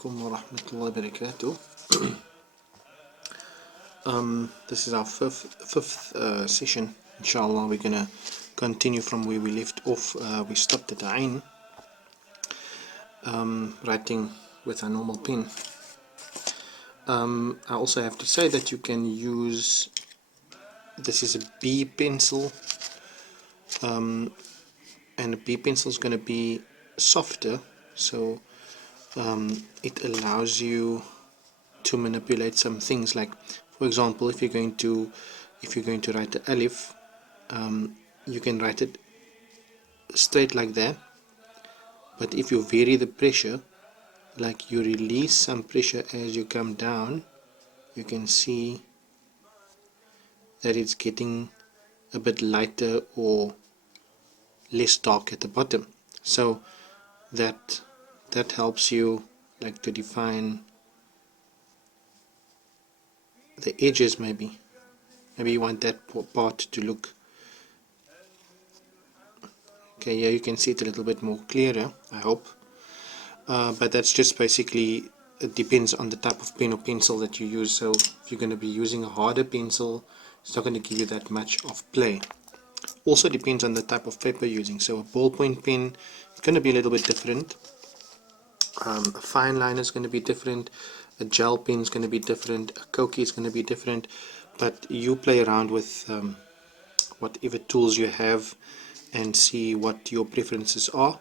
alaikum wa rahmatullahi wa barakatuh. This is our fifth session. Inshallah, we're gonna continue from where we left off. We stopped at Ain, writing with a normal pen. I also have to say that you can use, this is a B pencil, and a B pencil is going to be softer, so it allows you to manipulate some things. Like, for example, if you're going to write the alif, you can write it straight like that, but if you vary the pressure, like you release some pressure as you come down, you can see that it's getting a bit lighter or less dark at the bottom. So that helps you, like, to define the edges. Maybe you want that part to look okay. Yeah, you can see it a little bit more clearer, I hope. But that's just basically, it depends on the type of pen or pencil that you use. So if you're going to be using a harder pencil, it's not going to give you that much of play. Also depends on the type of paper you're using. So a ballpoint pen is going to be a little bit different. A fine liner is going to be different. A gel pen is going to be different. A Koki is going to be different. But you play around with whatever tools you have and see what your preferences are,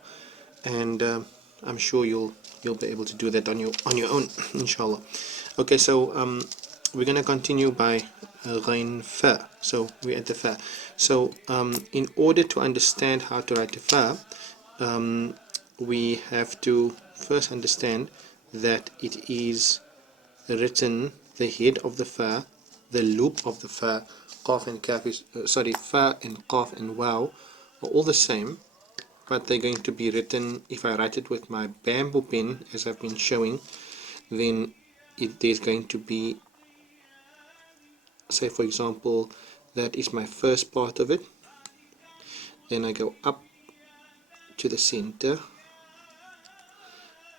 and I'm sure you'll be able to do that on your own, inshallah. Okay, so we're going to continue by Ghain Fa. So we're at the Fa. So in order to understand how to write the Fa, we have to first understand that it is written, the head of the Fa, the loop of the Fa, Qaf and Kaf is, Fa and Qaf and Waw are all the same, but they're going to be written, if I write it with my bamboo pen, as I've been showing, then there's going to be, say for example, that is my first part of it, then I go up to the center,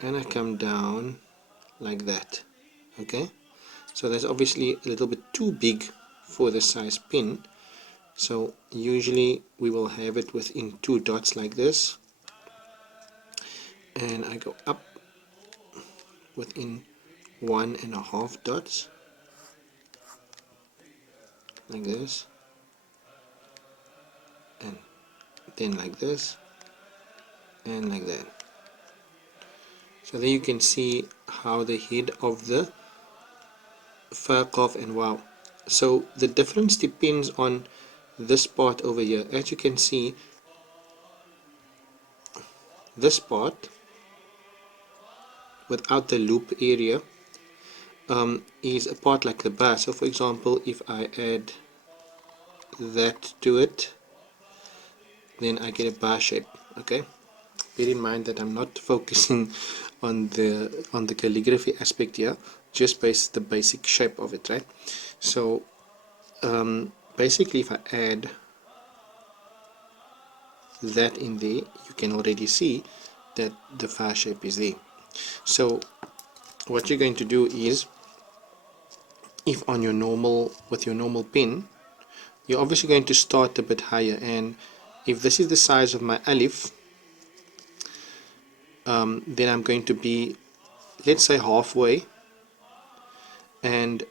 and I come down like that. Okay, so that's obviously a little bit too big for the size pen, so usually we will have it within 2 dots like this, and I go up within 1.5 dots like this, and then like this, and like that. So there you can see how the head of the Fa, Qaf and Waw. So the difference depends on this part over here. As you can see, this part without the loop area is a part like the Ba. So for example, if I add that to it, then I get a Ba shape. Okay, bear in mind that I'm not focusing on the calligraphy aspect here, just the basic shape of it, right? So basically, if I add that in there, you can already see that the Fa shape is there. So what you're going to do is, if on your normal, with your normal pen, you're obviously going to start a bit higher, and if this is the size of my alif, then I'm going to be, let's say, halfway, and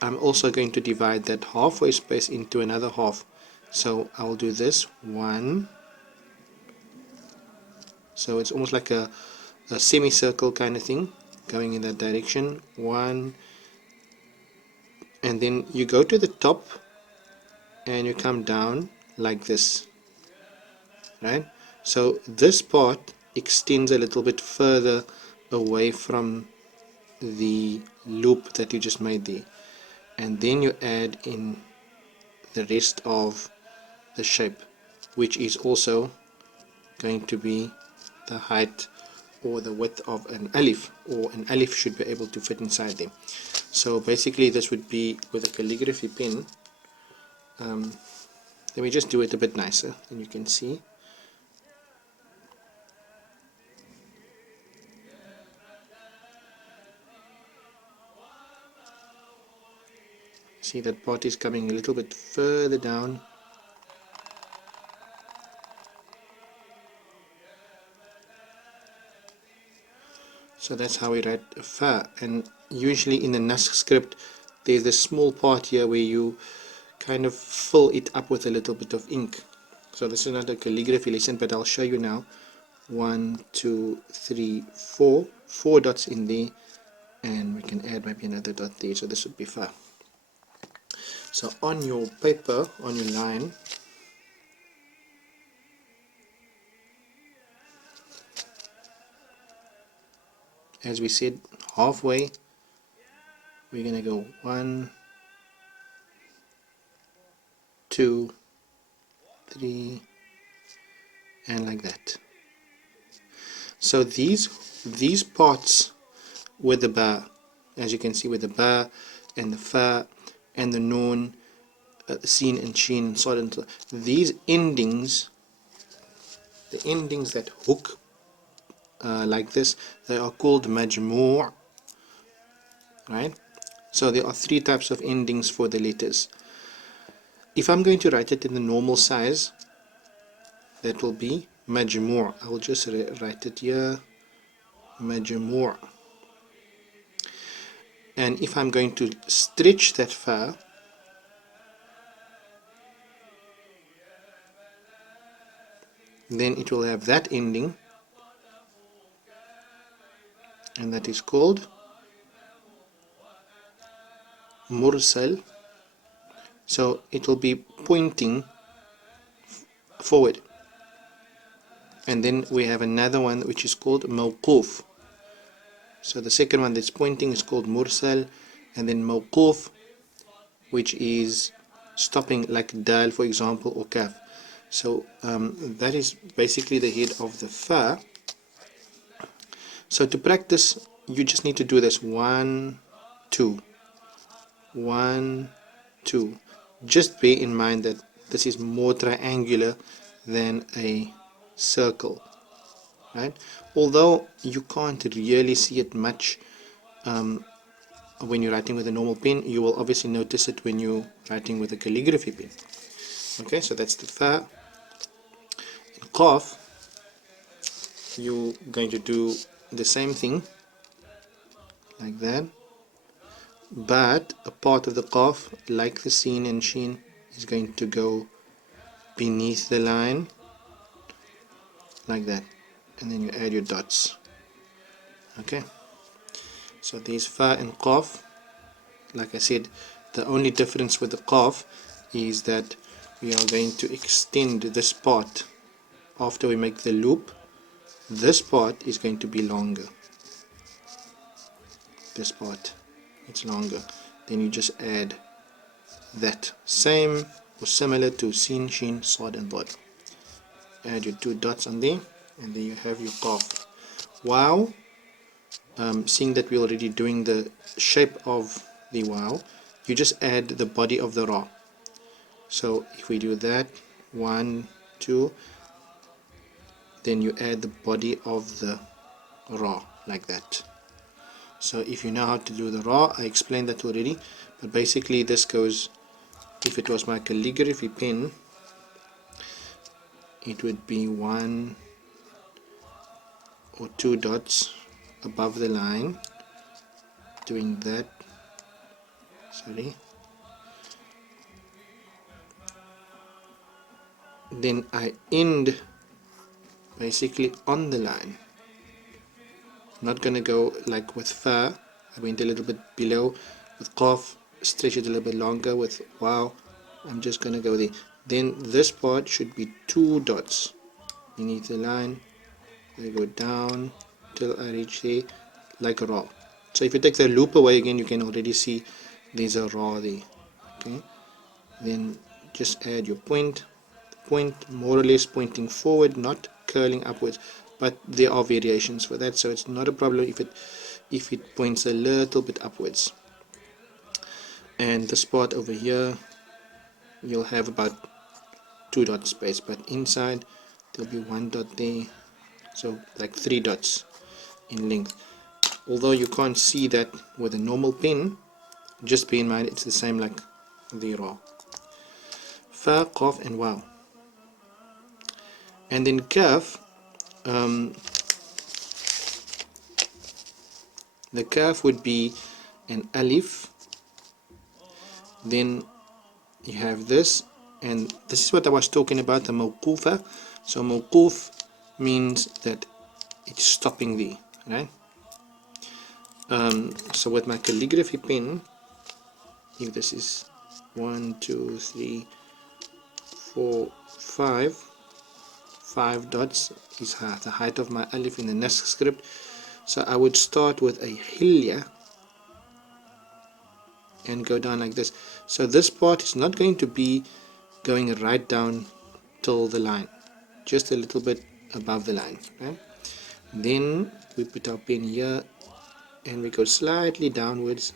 I'm also going to divide that halfway space into another half. So I'll do this one, so it's almost like a semicircle kind of thing going in that direction, one, and then you go to the top and you come down like this, right? So this part extends a little bit further away from the loop that you just made there, and then you add in the rest of the shape, which is also going to be the height or the width of an alif, or an alif should be able to fit inside there. So basically this would be with a calligraphy pen. Let me just do it a bit nicer, and you can see. see that part is coming a little bit further down. So that's how we write fa. And usually in the Naskh script there's this small part here where you kind of fill it up with a little bit of ink. So this is not a calligraphy lesson, but I'll show you now. 1, 2, 3, 4. 4 dots in there, and we can add maybe another dot there, so this would be fa. So on your paper, on your line, as we said, halfway, we're going to go 1, 2, 3, and like that. So these parts with the ba, as you can see, with the ba and the fa and the noon, sin and shin and so on, these endings, the endings that hook like this, they are called majmu', right? So there are 3 types of endings for the letters. If I'm going to write it in the normal size, that will be majmu'. I will just write it here, majmu'. And if I'm going to stretch that fa, then it will have that ending, and that is called mursal. So it will be pointing forward. And then we have another one which is called mawquf. So the second one that's pointing is called mursal, and then mawquf, which is stopping, like dal for example, or kaf. So that is basically the head of the fa. So to practice, you just need to do this 1, 2, 1, 2. Just bear in mind that this is more triangular than a circle, right? Although you can't really see it much when you're writing with a normal pen, you will obviously notice it when you're writing with a calligraphy pen. Okay, so that's the fa. In qaf, you're going to do the same thing like that, but a part of the qaf, like the sin and shin, is going to go beneath the line like that, and then you add your dots. Okay, so these fa and qaf, like I said, the only difference with the qaf is that we are going to extend this part after we make the loop. This part is going to be longer. This part, it's longer. Then you just add that, same or similar to sin, shin, sad and dad. Add your 2 dots on there, and then you have your qaf. Wow, seeing that we're already doing the shape of the wow, you just add the body of the ra. So if we do that, 1, 2, then you add the body of the ra like that. So if you know how to do the ra, I explained that already, but basically this goes, if it was my calligraphy pen, it would be 1 or 2 dots above the line, doing that, sorry, then I end basically on the line. I'm not gonna go like with fa, I went a little bit below. With qaf, stretch it a little bit longer. With wow, I'm just gonna go there. Then this part should be 2 dots beneath the line. I go down till I reach there, like a ra. So if you take the loop away again, you can already see there's a ra there. Okay, then just add your point more or less pointing forward, not curling upwards, but there are variations for that, so it's not a problem if it points a little bit upwards. And this part over here, you'll have about 2 dot space, but inside there'll be 1 dot there, so like 3 dots in length. Although you can't see that with a normal pen, just bear in mind it's the same like the Ra. Fa, Qaf and Waw. And then Kaf, the Kaf would be an Alif, then you have this, and this is what I was talking about, the Mawqufa. So Mawquf means that it's stopping there, right? So with my calligraphy pen, if this is 1, 2, 3, 4, 5 dots is the height of my alif in the Naskh script. So I would start with a hilya and go down like this. So this part is not going to be going right down till the line, just a little bit above the line, right? Then we put our pen here and we go slightly downwards,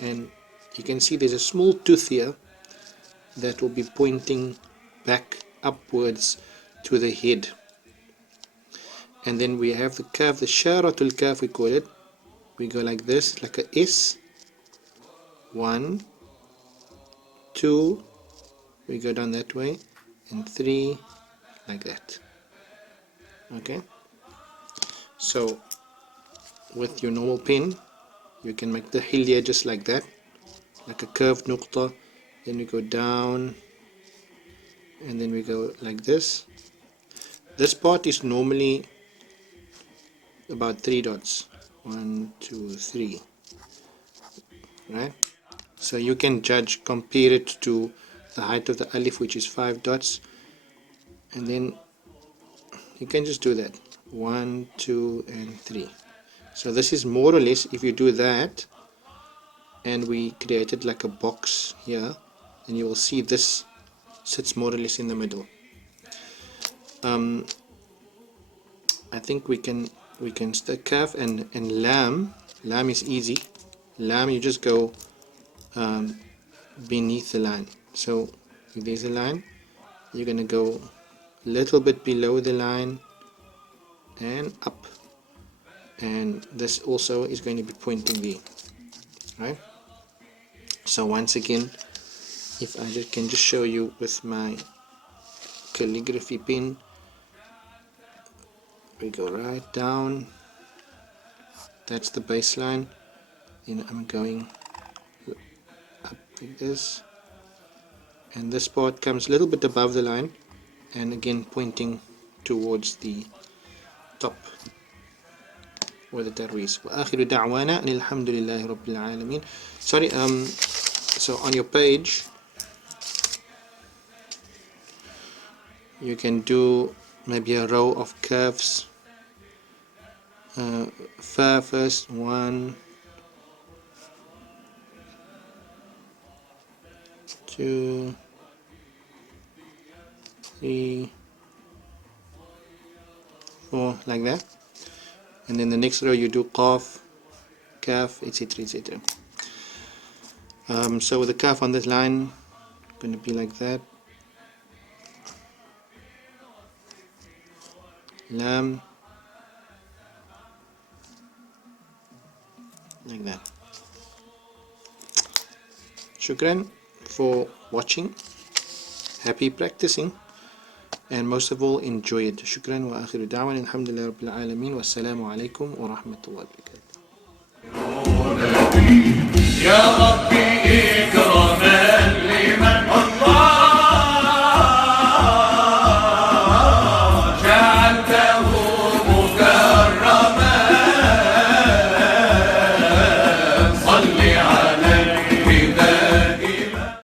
and you can see there's a small tooth here that will be pointing back upwards to the head. And then we have the curve, the sharatul curve we call it. We go like this, like a S. 1, 2, we go down that way, and 3, like that. Okay, so with your normal pen you can make the hilya just like that, like a curved nuqta. Then we go down, and then we go like this. This part is normally about 3 dots. 1, 2, 3, right? So you can judge, compare it to the height of the alif, which is 5 dots, and then you can just do that. 1, 2 and 3. So this is more or less, if you do that and we created like a box here, and you will see this sits more or less in the middle. I think we can stick Kaf and Laam. Laam is easy. Laam, you just go beneath the line. So if there's a line, you're gonna go a little bit below the line and up, and this also is going to be pointing there, right? So once again, if I can just show you with my calligraphy pen, we go right down, that's the baseline, then I'm going up like this, and this part comes a little bit above the line, and again pointing towards the top or the tarweez. وآخر دعوانا أن الحمد لله رب العالمين. Sorry, so on your page you can do maybe a row of curves. Fa first, 1, 2, 3, 4, like that, and then the next row you do qaf, kaf, etc, etc. So with the kaf on this line, going to be like that. Lam, like that. Shukran for watching. Happy practicing, and most of all enjoy it. Shukran wa akhiru da'wan alhamdulillah rabbil alameen wassalamu alaikum wa rahmatullahi wa barakatuh.